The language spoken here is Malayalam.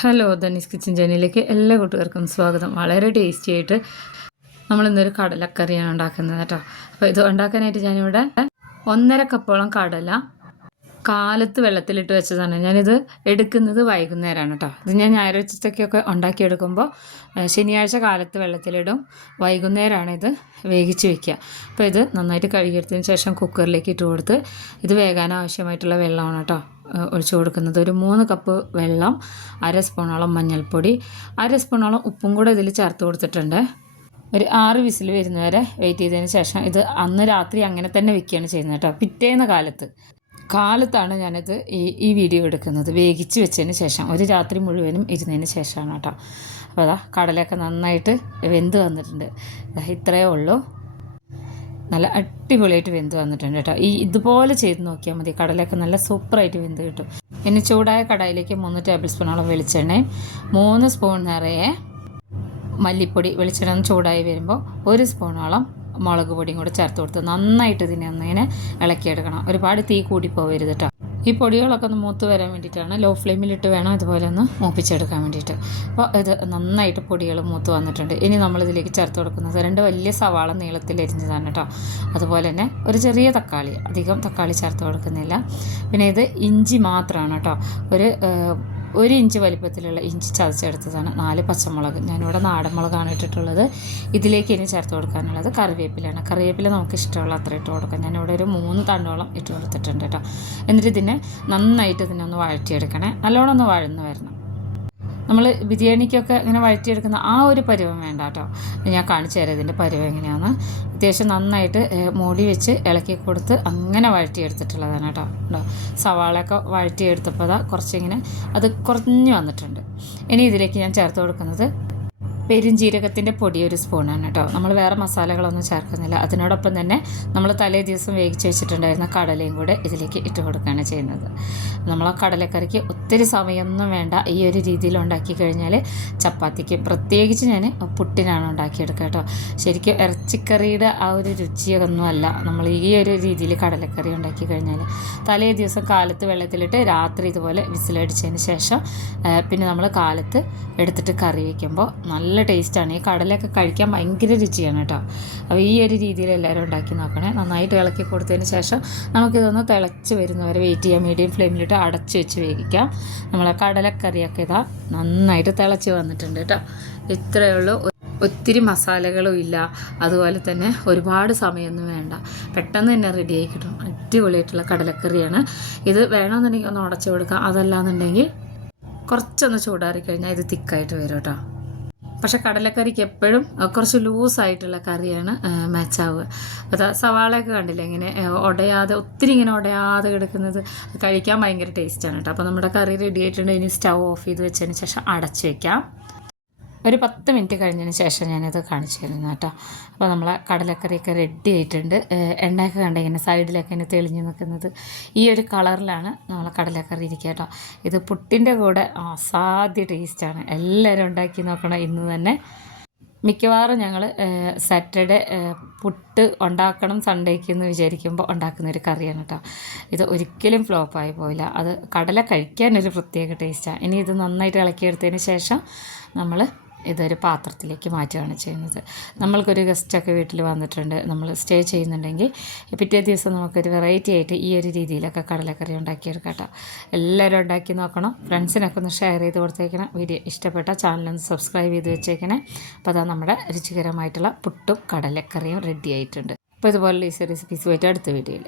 ഹലോ ധനീസ് കിച്ചൻ ജേനിയിലേക്ക് എല്ലാ കൂട്ടുകാർക്കും സ്വാഗതം. വളരെ ടേസ്റ്റി ആയിട്ട് നമ്മൾ ഇന്നൊരു കടലക്കറിയാണ് ഉണ്ടാക്കുന്നത് കേട്ടോ. അപ്പോൾ ഇത് ഉണ്ടാക്കാനായിട്ട് ഞാനിവിടെ ഒന്നര കപ്പോളം കടല കാലത്ത് വെള്ളത്തിലിട്ട് വെച്ചതാണ് ഞാനിത് എടുക്കുന്നത് വൈകുന്നേരമാണ് കേട്ടോ ഇത് ഞാൻ ഞായറാഴ്ചത്തേക്കൊക്കെ ഉണ്ടാക്കിയെടുക്കുമ്പോൾ ശനിയാഴ്ച കാലത്ത് വെള്ളത്തിലിടും. വൈകുന്നേരമാണ് ഇത് വേവിച്ച് വെക്കുക അപ്പോൾ ഇത് നന്നായിട്ട് കഴുകിയെടുത്തതിന് ശേഷം കുക്കറിലേക്ക് ഇട്ട് കൊടുത്ത് ഇത് വേകാൻ ആവശ്യമായിട്ടുള്ള വെള്ളമാണ് കേട്ടോ ഒഴിച്ചു കൊടുക്കുന്നത്. ഒരു മൂന്ന് കപ്പ് വെള്ളം അര സ്പൂണോളം മഞ്ഞൾപ്പൊടി അര സ്പൂണോളം ഉപ്പും കൂടെ ഇതിൽ ചേർത്ത് കൊടുത്തിട്ടുണ്ട്. ഒരു ആറ് വിസിൽ വരുന്നവരെ വെയിറ്റ് ചെയ്തതിന് ശേഷം ഇത് അന്ന് രാത്രി അങ്ങനെ തന്നെ വിൽക്കുകയാണ് ചെയ്യുന്നത് കേട്ടോ പിറ്റേന്ന കാലത്ത്. കാലത്താണ് ഞാനത് ഈ ഈ വീഡിയോ എടുക്കുന്നത്. വേവിച്ച് വെച്ചതിന് ശേഷം ഒരു രാത്രി മുഴുവനും ഇരുന്നതിന് ശേഷമാണ് കേട്ടോ. അപ്പോൾ അതാ കടലൊക്കെ നന്നായിട്ട് വെന്ത് വന്നിട്ടുണ്ട്. ഇത്രയേ ഉള്ളൂ. നല്ല അടിപൊളിയായിട്ട് വെന്ത് വന്നിട്ടുണ്ട് കേട്ടോ. ഈ ഇതുപോലെ ചെയ്ത് നോക്കിയാൽ മതി. കടലയൊക്കെ നല്ല സൂപ്പറായിട്ട് വെന്ത് കിട്ടും. ഇനി ചൂടായ കടായിലേക്ക് മൂന്ന് ടേബിൾ സ്പൂണോളം വെളിച്ചെണ്ണയും മൂന്ന് സ്പൂൺ നിറയെ മല്ലിപ്പൊടി വെളിച്ചെണ്ണ ചൂടായി വരുമ്പോൾ ഒരു സ്പൂണോളം മുളക് പൊടിയും കൂടെ ചേർത്ത് കൊടുത്ത് നന്നായിട്ട് ഇതിനെ ഒന്നിങ്ങനെ ഇളക്കിയെടുക്കണം. ഒരുപാട് തീ കൂടി പോകരുത് കേട്ടോ ഈ പൊടികളൊക്കെ ഒന്ന് മൂത്ത് വരാൻ വേണ്ടിയിട്ടാണ് ലോ ഫ്ലെയിമിലിട്ട് വേണം ഇതുപോലെ ഒന്ന് മൂപ്പിച്ചെടുക്കാൻ വേണ്ടിയിട്ട്. അപ്പോൾ ഇത് നന്നായിട്ട് പൊടികൾ മൂത്ത് വന്നിട്ടുണ്ട്. ഇനി നമ്മളിതിലേക്ക് ചേർത്ത് കൊടുക്കുന്നത് രണ്ട് വലിയ സവാള നീളത്തിൽ എരിഞ്ഞതാണ് കേട്ടോ അതുപോലെ തന്നെ ഒരു ചെറിയ തക്കാളി. അധികം തക്കാളി ചേർത്ത് കൊടുക്കുന്നില്ല. പിന്നെ ഇത് ഇഞ്ചി മാത്രമാണ് കേട്ടോ ഒരു ഒരു ഇഞ്ച് വലിപ്പത്തിലുള്ള ഇഞ്ചി ചതച്ചെടുത്തതാണ്. നാല് പച്ചമുളക്. ഞാനിവിടെ നാടൻ മുളകാണ് ഇട്ടിട്ടുള്ളത്. ഇതിലേക്ക് ഇനി ചേർത്ത് കൊടുക്കാനുള്ളത് കറിവേപ്പിലാണ് കറിവേപ്പില നമുക്ക് ഇഷ്ടമുള്ള അത്ര ഇട്ട് കൊടുക്കാം. ഞാനിവിടെ ഒരു മൂന്ന് തണ്ടോളം ഇട്ട് കൊടുത്തിട്ടുണ്ട് കേട്ടോ. എന്നിട്ട് ഇതിനെ നന്നായിട്ട് ഇതിനെ ഒന്ന് വഴറ്റിയെടുക്കണേ. നല്ലോണം ഒന്ന് വഴന്ന് വരണം. നമ്മൾ ബിരിയാണിക്കൊക്കെ ഇങ്ങനെ വഴറ്റിയെടുക്കുന്ന ആ ഒരു പരുവം വേണ്ട കേട്ടോ. ഞാൻ കാണിച്ചു തരാം ഇതിന്റെ പരുവം എങ്ങനെയാണ് അത്യാവശ്യം നന്നായിട്ട് മൂടി വെച്ച് ഇളക്കി കൊടുത്ത് അങ്ങനെ വഴറ്റിയെടുത്തിട്ടുള്ളതാണ് കേട്ടോ. ഉണ്ടോ സവാളയൊക്കെ വഴറ്റിയെടുത്തപ്പോൾ അതാ കുറച്ചിങ്ങനെ അത് കുറഞ്ഞു വന്നിട്ടുണ്ട്. ഇനി ഇതിലേക്ക് ഞാൻ ചേർത്ത് കൊടുക്കുന്നത് പെരുംജീരകത്തിന്റെ പൊടി ഒരു സ്പൂണാണ് കേട്ടോ. നമ്മൾ വേറെ മസാലകളൊന്നും ചേർക്കുന്നില്ല. അതിനോടൊപ്പം തന്നെ നമ്മൾ തലേ ദിവസം വേവിച്ച് വെച്ചിട്ടുണ്ടായിരുന്ന കടലയും കൂടെ ഇതിലേക്ക് ഇട്ട് കൊടുക്കുകയാണ് ചെയ്യുന്നത്. നമ്മൾ ആ കടലക്കറിക്ക് ഒത്തിരി സമയമൊന്നും വേണ്ട. ഈ ഒരു രീതിയിൽ ഉണ്ടാക്കി കഴിഞ്ഞാൽ ചപ്പാത്തിക്ക് പ്രത്യേകിച്ച് ഞാൻ പുട്ടിനാണ് ഉണ്ടാക്കിയെടുക്കുക കേട്ടോ. ശരിക്കും ഇറച്ചിക്കറിയുടെ ആ ഒരു രുചിയൊന്നുമല്ല നമ്മൾ ഈ ഒരു രീതിയിൽ കടലക്കറി ഉണ്ടാക്കി കഴിഞ്ഞാൽ തലേ ദിവസം കാലത്ത് വെള്ളത്തിലിട്ട് രാത്രി ഇതുപോലെ വിസിലടിച്ചതിന് ശേഷം പിന്നെ നമ്മൾ കാലത്ത് എടുത്തിട്ട് കറി വയ്ക്കുമ്പോൾ നല്ല ടേസ്റ്റാണ്. ഈ കടലയൊക്കെ കഴിക്കാൻ ഭയങ്കര രുചിയാണ് കേട്ടോ. അപ്പോൾ ഈ ഒരു രീതിയിൽ എല്ലാവരും ഉണ്ടാക്കി നോക്കണേ. നന്നായിട്ട് ഇളക്കി കൊടുത്തതിന് ശേഷം നമുക്കിതൊന്ന് തിളച്ച് വരുന്നവരെ വെയിറ്റ് ചെയ്യാം. മീഡിയം ഫ്ലെയിമിലിട്ട് അടച്ച് വെച്ച് വേവിക്കാം. നമ്മളെ കടലക്കറിയൊക്കെ ഇതാ നന്നായിട്ട് തിളച്ച് വന്നിട്ടുണ്ട് കേട്ടോ. ഇത്രയേ ഉള്ളൂ. ഒത്തിരി മസാലകളും ഇല്ല. അതുപോലെ തന്നെ ഒരുപാട് സമയമൊന്നും വേണ്ട. പെട്ടെന്ന് തന്നെ റെഡിയായി കിട്ടും. അടിപൊളിയായിട്ടുള്ള കടലക്കറിയാണ്. ഇത് വേണമെന്നുണ്ടെങ്കിൽ ഒന്ന് ഉടച്ചു കൊടുക്കാം. അതല്ലാന്നുണ്ടെങ്കിൽ കുറച്ചൊന്ന് ചൂടാറി കഴിഞ്ഞാൽ ഇത് തിക്കായിട്ട് വരും കേട്ടോ. പക്ഷെ കടലക്കറിക്ക് എപ്പോഴും കുറച്ച് ലൂസായിട്ടുള്ള കറിയാണ് മാച്ചാവുക അപ്പോൾ സവാളയൊക്കെ കണ്ടില്ല ഇങ്ങനെ ഉടയാതെ ഒത്തിരി ഇങ്ങനെ ഉടയാതെ കിടക്കുന്നത് കഴിക്കാൻ ഭയങ്കര ടേസ്റ്റാണ് കേട്ടോ. അപ്പോൾ നമ്മുടെ കറി റെഡി ആയിട്ടുണ്ട് ഇനി സ്റ്റൗ ഓഫ് ചെയ്ത് വെച്ചതിന് ശേഷം അടച്ചു വെക്കാം. ഒരു പത്ത് മിനിറ്റ് കഴിഞ്ഞതിന് ശേഷം ഞാനത് കാണിച്ചു തരുന്നു കേട്ടോ. അപ്പോൾ നമ്മളെ കടലക്കറിയൊക്കെ റെഡി ആയിട്ടുണ്ട്. എണ്ണയൊക്കെ കണ്ട ഇങ്ങനെ സൈഡിലൊക്കെ ഇങ്ങനെ തെളിഞ്ഞു നിൽക്കുന്നത്? ഈ ഒരു കളറിലാണ് നമ്മളെ കടലക്കറി ഇരിക്കുക കേട്ടോ. ഇത് പുട്ടിന്റെ കൂടെ അസാധ്യ ടേസ്റ്റാണ് എല്ലാവരും ഉണ്ടാക്കി നോക്കണം ഇന്ന് തന്നെ. മിക്കവാറും ഞങ്ങൾ സാറ്റർഡേ പുട്ട് ഉണ്ടാക്കണം സൺഡേക്ക് എന്ന് വിചാരിക്കുമ്പോൾ ഉണ്ടാക്കുന്ന ഒരു കറിയാണ് കേട്ടോ. ഇത് ഒരിക്കലും ഫ്ലോപ്പായി പോയില്ല. അത് കടല കഴിക്കാനൊരു പ്രത്യേക ടേസ്റ്റാണ് ഇനി ഇത് നന്നായിട്ട് ഇളക്കിയെടുത്തതിന് ശേഷം നമ്മൾ ഇതൊരു പാത്രത്തിലേക്ക് മാറ്റുകയാണ് ചെയ്യുന്നത്. നമ്മൾക്കൊരു ഗസ്റ്റൊക്കെ വീട്ടിൽ വന്നിട്ടുണ്ട്. നമ്മൾ സ്റ്റേ ചെയ്യുന്നുണ്ടെങ്കിൽ പിറ്റേ ദിവസം നമുക്കൊരു വെറൈറ്റി ആയിട്ട് ഈ ഒരു രീതിയിലൊക്കെ കടലക്കറി ഉണ്ടാക്കിയെടുക്കാം കേട്ടോ എല്ലാവരും ഉണ്ടാക്കി നോക്കണം. ഫ്രണ്ട്സിനൊക്കെ ഒന്ന് ഷെയർ ചെയ്ത് കൊടുത്തേക്കണം. വീഡിയോ ഇഷ്ടപ്പെട്ട ചാനലൊന്ന് സബ്സ്ക്രൈബ് ചെയ്ത് വെച്ചേക്കണേ. അപ്പോൾ അതാ നമ്മുടെ രുചികരമായിട്ടുള്ള പുട്ടും കടലക്കറിയും റെഡി ആയിട്ടുണ്ട്. അപ്പോൾ ഇതുപോലെ ഈ റെസിപ്പീസ് പോയിട്ട് അടുത്ത വീഡിയോയിൽ